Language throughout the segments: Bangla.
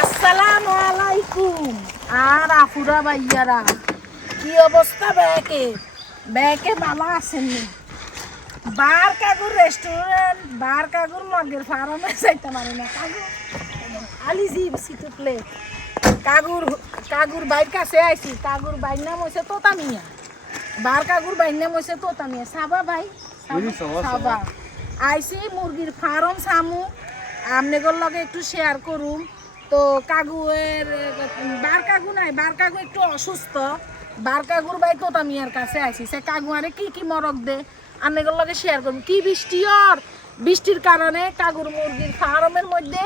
আসসালামু আলাইকুম। আর আফুরা ভাইয়ারা, কি অবস্থা ব্যাকে? ব্যাকে ভালো আছেননি বার কাকুর রেস্টুরেন্ট বার কাকুর মগের ফার্মে যাইতে পারি না। কাকু আলিজি সিটু প্লেট কাগুর কাগুর বাইর কাছে আইছি কাগুর বাইর নাম হয়েছে তোতামিয়া। বার কাগুর বাইর নাম হয়েছে তোতামিয়া সাবা ভাই সাবা- আইছি মুরগির ফার্ম সামু আমনেগর লগে একটু শেয়ার করুম। তো কাগুয়ের বার কাগু নাই বার কাগু একটু অসুস্থ। বার কাগুর বাই তোতামিয়ার কাছে আইছি সে কাগু আরে কি কি মরক দে আমনেগর লগে শেয়ার করুম। কি বৃষ্টি ওর বৃষ্টির কারণে কাগুর মুরগির ফার্মের মধ্যে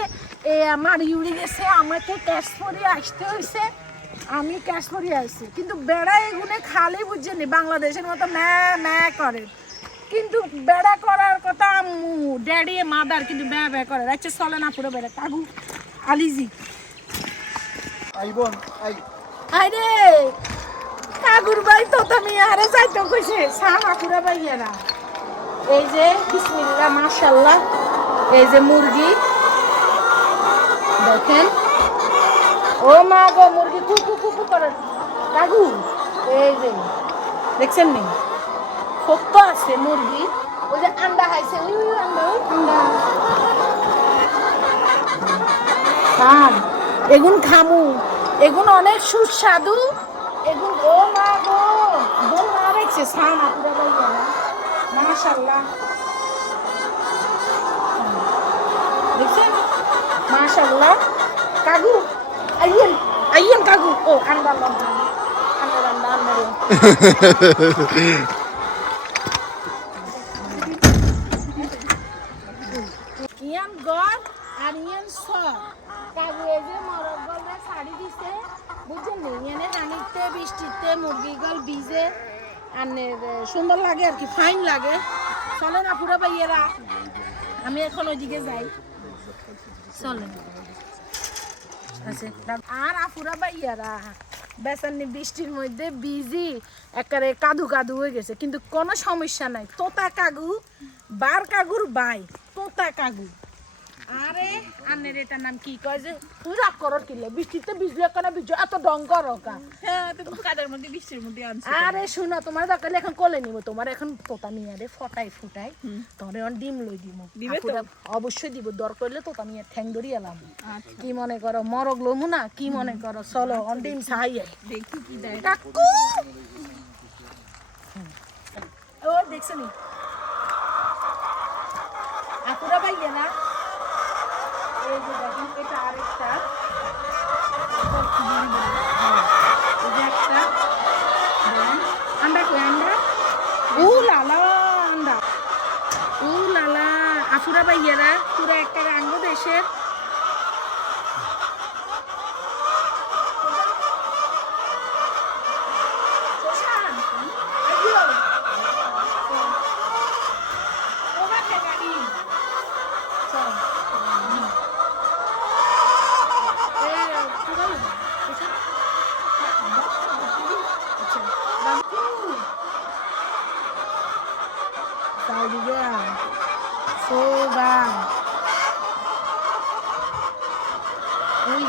এ আমার ইউরি গেছে আমাকে ক্যাশ করে আসতে হয়েছে আমি ক্যাশ করে আসছি কিন্তু বেড়া এগুনে খালি বুঝছেনি বাংলাদেশের মতো ম্যা ম্যা করে। কিন্তু বেড়া করার কথা আম্মু ড্যাডি মাদার কিন্তু ব্যা ব্যা করে। আচ্ছা চলে না পুরো বেড়া কাগু আলিজি। আই বোন আই। আরে কাগুর ভাই তো তুমি আরে যাইতে কইছে সামা পুরো ভাইয়ারা এই যে বিসমিল্লাহ মাশাআল্লাহ এই যে মুরগি। দেখেন। ও মা গো মুরগি কু? আছে মুরগি। ওই যে আন্ডা খাইছে এগুন খামু। এগুন অনেক সুস্বাদু। এগুন, ও মা গো, বোন না রেখছে সান আপুরা মাশাল্লাহ দেখছেন? মাশাল্লাহ কাগু আইয়েন আইয়েন কাগু ও আন্ডা আন্ডা আন্ডা ইয়ান গর আর ইয়ান স কাগু এই যে মরক গলরে শাড়ি দিছে বুঝছেন নি ইয়ানে রানিতে বৃষ্টিতে মুরগি গল ভিজে আর সুন্দর লাগে আর কি ফাইন লাগে চলে না পুরো ভাইয়েরা আমি এখন ওইদিকে যাই চলেন আছে। আর আফুরা ভাইয়ারা বেসানি বৃষ্টির মধ্যে বিজি একেবারে কাদু কাদু হয়ে গেছে। কিন্তু কোনো সমস্যা নাই। তোতা কাগু বার কাগুর বাই তোতা কাগু আরে আনের এটার নাম কি? কয় যে তুই রাগ করর কিলে? বৃষ্টিতে ভিজলে কেন এত ডং করো কা হ্যাঁ কাদের মধ্যে বৃষ্টির মধ্যে আনছে আরে শোনো তোমার দরকার এখন কোলে নিব। তোমার এখন তোতা নিয়ে রে ফটাই ফুটাই। এখন ডিম লই দিব দিবে তো? অবশ্যই দিব। দরকার হলে তোতা নিয়ে ঠ্যাং ধরি এলাম। আচ্ছা। কি মনে করো? মরগ লমু না? কি মনে করো? চলো অন ডিম ছাইয়ে দেখি কি দেয়। কাকু! ও দেখছ নি? আপুরা ভাইয়া না? এই যে দেখেন, এটা আরেকটা। আন্ডা কই, আন্ডা? উ লালা, আন্ডা। উ লালা আফুরা ভাইয়ারা, পুরো একটা রাঙ্গ দেশের। Ui.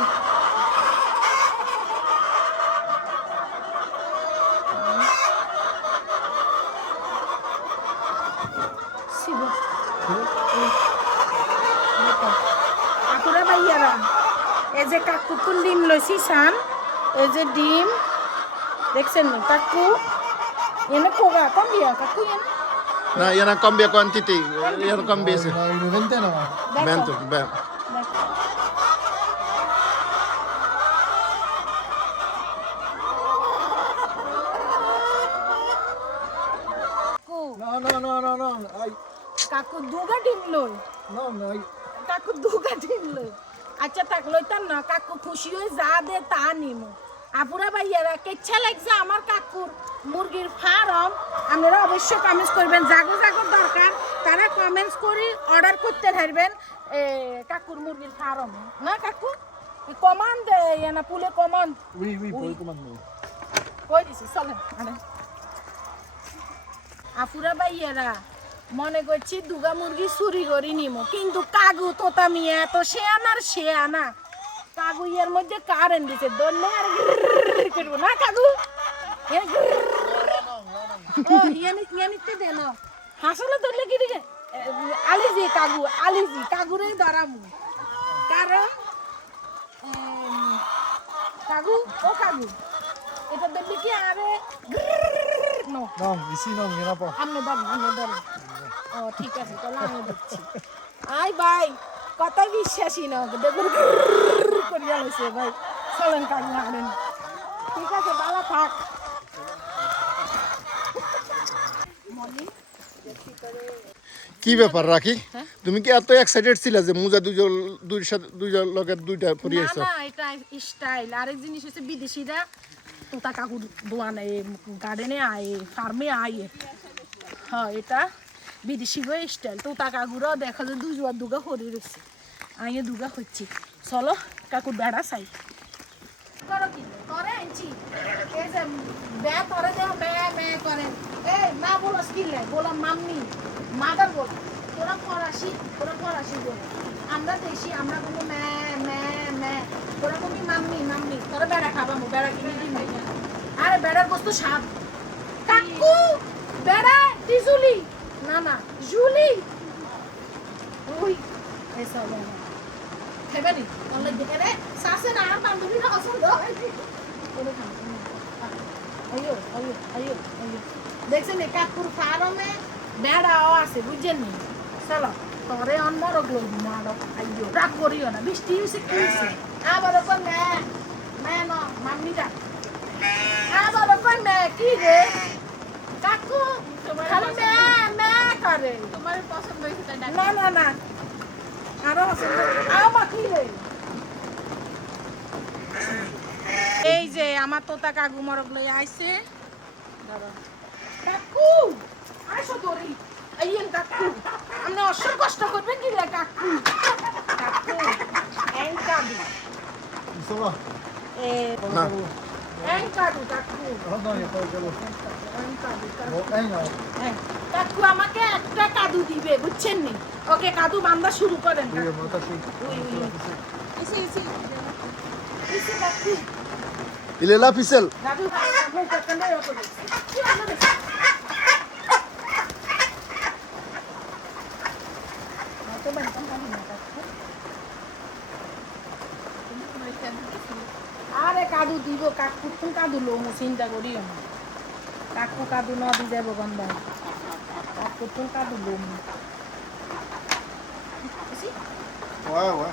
Sibo. কাকুরা ভাইয়ারা এই যে কাকুকুর ডিম লইছি সান এই যে ডিম দেখছেন নি কাকু এনে কোগা কম বিয়া কাকু এনে Nah, yan ang cambia quantity. Yan ang cambia. না ইনোভেন্টে না দেখো, Bento, ben. দেখো। কাকু না না না না না আই কাকু দুগা ডিম লই। না না আই কাকু দুগা ডিম লই। আচ্ছা থাক লইতাম না কাকু খুশি হয়ে যা দে তা নিমু। আপুরা ভাইয়ারা কেচ্ছা লাগছে আমার কাকুর মুরগির ফার্ম? আপনারা অবশ্যই কমেন্টস করবেন জাগো জাগো দরকার। তারা কমেন্টস করে অর্ডার করতে পারবেন কাকুর মুরগির ফার্ম। না কাকু? কমান্ড না পুলে কমান্ড নেই। কই দিছি? চলেন আরে আফুরা বাইয়েরা মনে করছি দুগা মুরগি চুরি করি নিমো কিন্তু কাগু তোতা মিয়া তো সে আনার সে আনা। কাগু ইয়ের মধ্যে কারেন্ট দিছে দলে আর করব না কাগু দেন হাসলে ধরলে কি দিকে আলিজি কাগু আলিজি কাগুরে ধরামু। কারণ কাগু ও কাগু এটা দেখবি কি আরে নো নাম বেশি নাম কেনা পা আমনে ধরেন আমনে ধরেন ও ঠিক আছে তাহলে আমি দিচ্ছি আই ভাই কত বিশ্বাসী না দেখুন করিয়া লইছে ভাই। চলেন কাগু আনেন ঠিক আছে ভালো থাক। কি ব্যাপার রাখি? তুমি কি এত এক্সাইটেড ছিলে যে মুজা দুজন দুই সাথে দুইজন লগের দুইটা না পরিয়েছ না এটা স্টাইল আরেক জিনিস হচ্ছে বিদেশিরা তোতা কাকুর দোয়ানে গার্ডেনে আয় ফার্মে আয়। হ্যাঁ এটা বিদেশি গো স্টাইল তোতা কাকুরও দেখা যায় দুজোয়ার দুগা হরি রয়েছে। আইয়ে দুগা হচ্ছি। চলো, কাকুর বেড়া চাই। কি? করে আনছি। এই যে বে করে এ, না বলো বলো মাম্মি মাদার বলো তোরা আমরা আমরা কোনো মে মে মে তোরা কোনো মাম্মি মাম্মি তোরা বেড়া বেড়া কিনে আরে বেড়ার বস্তু স্বাদ কাকু, বেড়া, টিজুলি। না না জুলি ওই এসব খেবে নি তাহলে দেখে রে শাসে না আর বান্ধবীরা পছন্দ আইয়ো আইয়ো আইয়ো আইয়ো দেখছেন এই কাকুর ফার্মে বেড়াও আছে বুঝছেন নি চলো তরে অন্যরক লই মারো আইয়ো রাগ করিও না বৃষ্টি হয়েছে কি হয়েছে আবার ওপর মে মে ন মাম্মিটা আবার ওপর মে কি রে কাকু খালি করে? তোমার পছন্দ হয়েছে তাই না না না। আরও আমা কি রে। এই যে আমার তোতা কাকু মরক লই আইছে। দাঁড়া। কাকু আসো তোরি আইয়েন কাকু আপনি অসর কষ্ট করবেন কি রে কাকু? কাকু এন কাকু এ না। এন কাকু কাকু কাকু এই হ্যাঁ, আমাকে একটা কাদু দিবে বুঝছেন নি ওকে কাদু বান্ধা শুরু করেন এই ইলেলা পিসেল দাদু আপনি আরে কাদু দিব কাকু তুমি কাদু লো চিন্তা করিও না কাকু কাদু ন দি যাব গন্ধা কাকু তুমি কাদু লো ওয়া ওয়া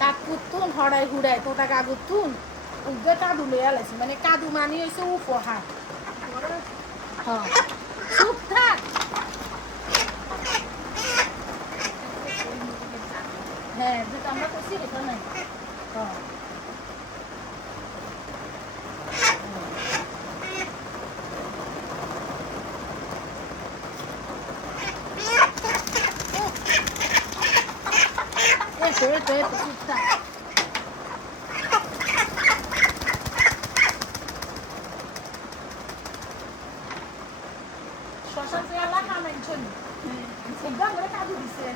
কাকুতুন হড়াই হুড়াই তোটা কাকুতুন উগে কাদু লইয়া লাইছে মানে কাদু মানি হইছে উপহার হ্যাঁ চুপ থাক হ্যাঁ যেটা আমরা করছি এটা নাই হ্যাঁ Esto, esto, esto, চুপ থাক শ্মশান পেয়ালা খানাইছেন একদম করে কাজু দিছে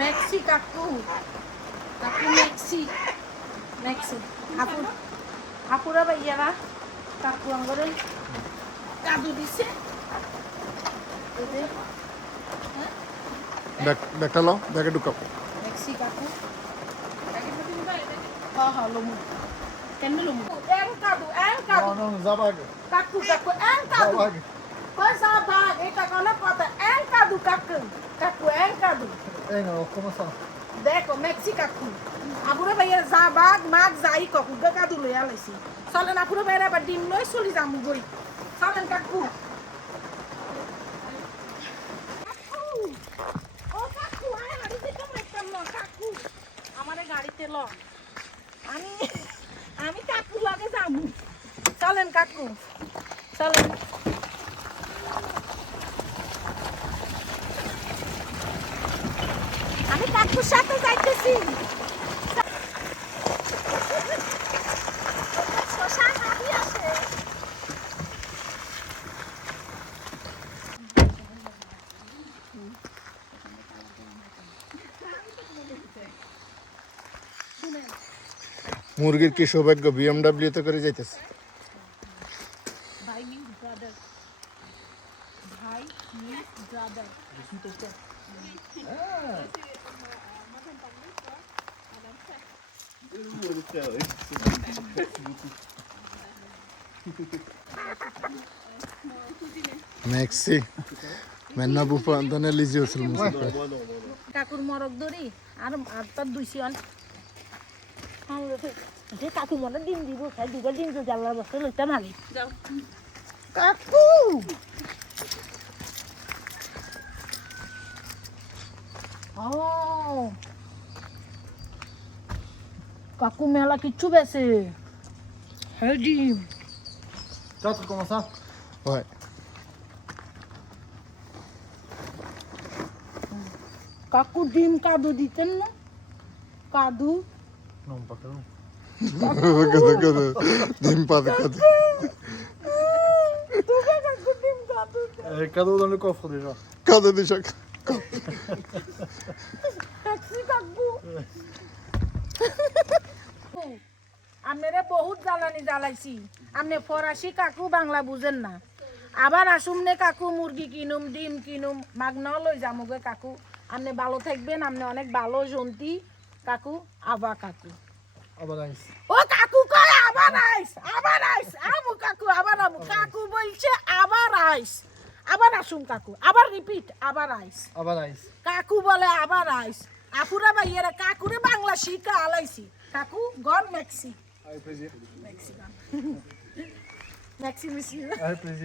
মেক্সি কাকু কাকু মেক্সি মেক্সি আপু আপুরা ভাইয়ারা কাকু আঙ্গরে কাদু দিছে ব্যাগটা লাও ব্যাগে ঢুকাও মেক্সি কাকু হ্যাঁ হ্যাঁ লমু কেন লমু এং কাদু এং কাদু না কাকু কাকু এং কাদু যাবা পয়সা ভাগ এটা কোনো কথা এং কাদু কাকু কাকু এং কাদু দেখো, মেক্সি কাকু, আপুরে ভাইয়া যা বাঘ, মাঘ, যাই কাকু কাদু লইয়া লাইছি। চলেন, আপুরে ভাইয়া আবার ডিম লই চলি যাম গই চলেন, কাকু। গাড়িতে ল। আমি আমি কাকু লাগে যাব চলেন, কাকু। চলেন আমি কাকুর মুরগির কি সৌভাগ্য বিএমডাব্লিউ তে করে যাইতেছে? Merci. Maintenant, vous pouvez donner les yeux sur le musique. কাকুর মরক দড়ি আর আর তার দুইশি অন যে কাকু মনে ডিম দিব খাই দুটো ডিম তো জ্বালার বসে লইতাম আগে যাও কাকু ও কাকু মেলা কিচ্ছু বেছে হ্যাঁ ডিম Quatre comment ça Ouais. কাকু ডিম কাদু দিতেন না কাদু Non, pas cadeau. Kada, kada. Dim pas de kada. তোকে কাকু ডিম কাদু Euh, cadeau dans le coffre déjà. Kada déjà. Taxi কাকু আপনারা বহুত জ্বালানি জ্বালাইছি। আপনি ফরাসি কাকু বাংলা বুঝেন না। আবার আসুম নে কাকু মুরগি কিনুম ডিম কিনুম মাগনাও লই যামুগে কাকু। আপনি ভালো থাকবেন আপনি অনেক ভালো জন্তি কাকু আবা কাকু। ও কাকু কয় আবার আইস আবার আইস আমু কাকু আবার আমু কাকু বলছে আবার আইস আবার আসুম কাকু আবার রিপিট আবার আইস bah nice. কাকু বলে আবার আইস আপুরা ভাইয়েরা কাকুরে বাংলা শিখা আলাইছি। কাকু গন মেক্সি। Avec plaisir. Merci. Merci, monsieur. Avec plaisir.